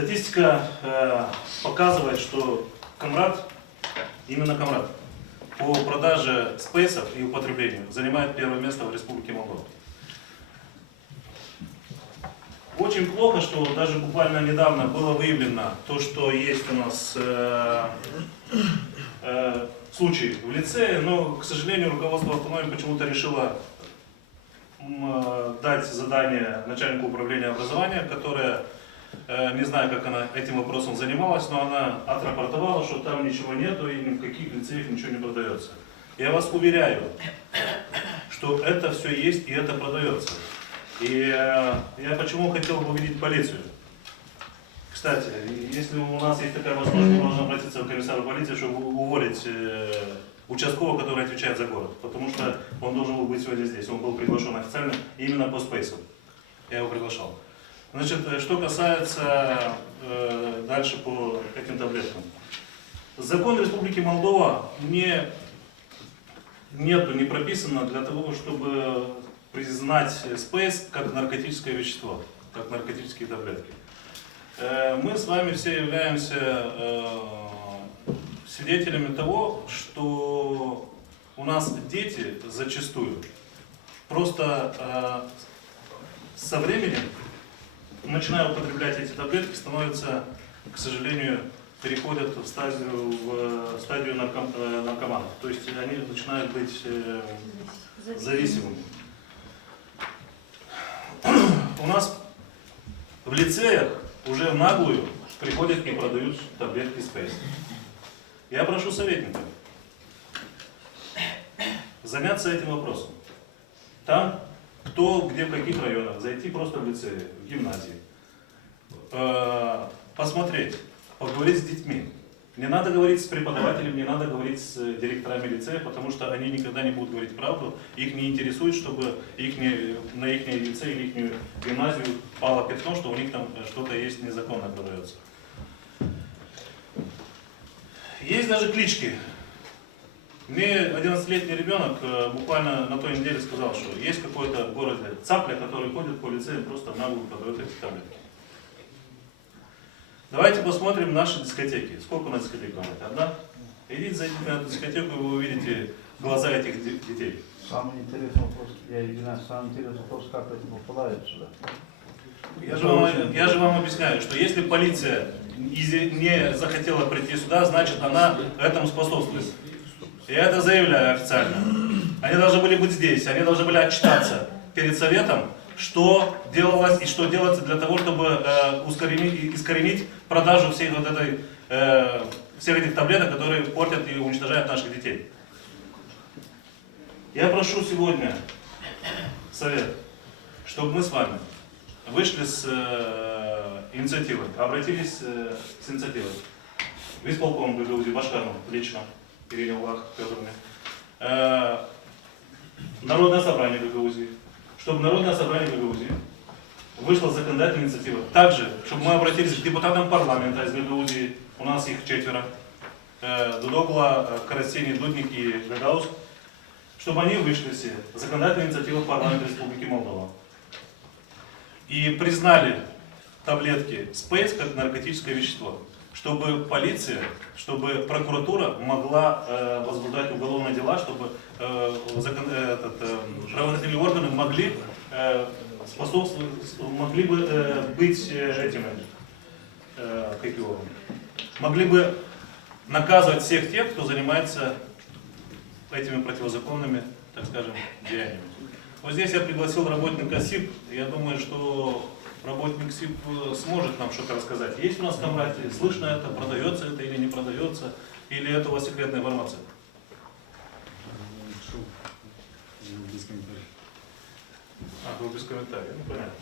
Статистика показывает, что Камрад, именно Камрад, по продаже спейсов и употреблению занимает первое место в Республике Молдова. Очень плохо, что даже буквально недавно было выявлено то, что есть у нас случай в лицее, но, к сожалению, руководство автономии почему-то решило дать задание начальнику управления образования, которое, не знаю, как она этим вопросом занималась, но она отрапортовала, что там ничего нету и ни в каких лицеях ничего не продается. Я вас уверяю, что это все есть и это продается. И я почему хотел бы увидеть полицию. Кстати, если у нас есть такая возможность, мы можем обратиться к комиссару полиции, чтобы уволить участкового, который отвечает за город. Потому что он должен был быть сегодня здесь. Он был приглашен официально именно по спейсу. Я его приглашал. Значит, что касается дальше по этим таблеткам. Закон Республики Молдова не прописано для того, чтобы признать спейс как наркотическое вещество, как наркотические таблетки. Мы с вами все являемся свидетелями того, что у нас дети зачастую просто со временем, начиная употреблять эти таблетки, становятся, к сожалению, переходят в стадию наркоманов. То есть они начинают быть зависимыми. У нас в лицеях уже в наглую приходят и продают таблетки спейс. Я прошу советников заняться этим вопросом. Там, кто, где, в каких районах, зайти просто в лицее, в гимназии, посмотреть, поговорить с детьми. Не надо говорить с преподавателем, не надо говорить с директорами лицея, потому что они никогда не будут говорить правду. Их не интересует, чтобы на их лицей или их гимназию пало пятно, что у них там что-то есть незаконно продается. Есть даже клички. Мне 11-летний ребенок буквально на той неделе сказал, что есть какой-то в городе цапля, который ходит по лицею, просто нагло продает эти таблетки. Давайте посмотрим наши дискотеки. Сколько у нас дискотек? Одна? Идите, зайдите на эту дискотеку, и вы увидите глаза этих детей. Самый интересный вопрос, самый интересный вопрос, как это попадает сюда. Я же вам объясняю, что если полиция не захотела прийти сюда, значит она этому способствует. Я это заявляю официально. Они должны были быть здесь, они должны были отчитаться перед советом, что делалось и что делается для того, чтобы искоренить продажу всех этих таблеток, которые портят и уничтожают наших детей. Я прошу сегодня совет, чтобы мы с вами вышли с инициативой, обратились с инициативой в исполком Гагаузии Башкарну лично, Ирине Улах Федоровне, Народное собрание Гагаузии, чтобы Народное собрание Гагаузии вышло законодательная инициатива. Также, чтобы мы обратились к депутатам парламента из Гагаузии, у нас их 4, Дудогла, Карасени, Дудник и Гагаус, чтобы они вышли все законодательную инициативу парламента Республики Молдова и признали таблетки спейс как наркотическое вещество, чтобы полиция, чтобы прокуратура могла возбуждать уголовные дела, чтобы правоохранительные органы могли бы быть могли бы наказывать всех тех, кто занимается этими противозаконными, так скажем, деяниями. Вот здесь я пригласил работника СИП. Я думаю, что работник СИП сможет нам что-то рассказать. Есть у нас в Камраде, слышно это, продается это или не продается, или это у вас секретная информация? Без комментариев. Вы без комментариев, ну понятно.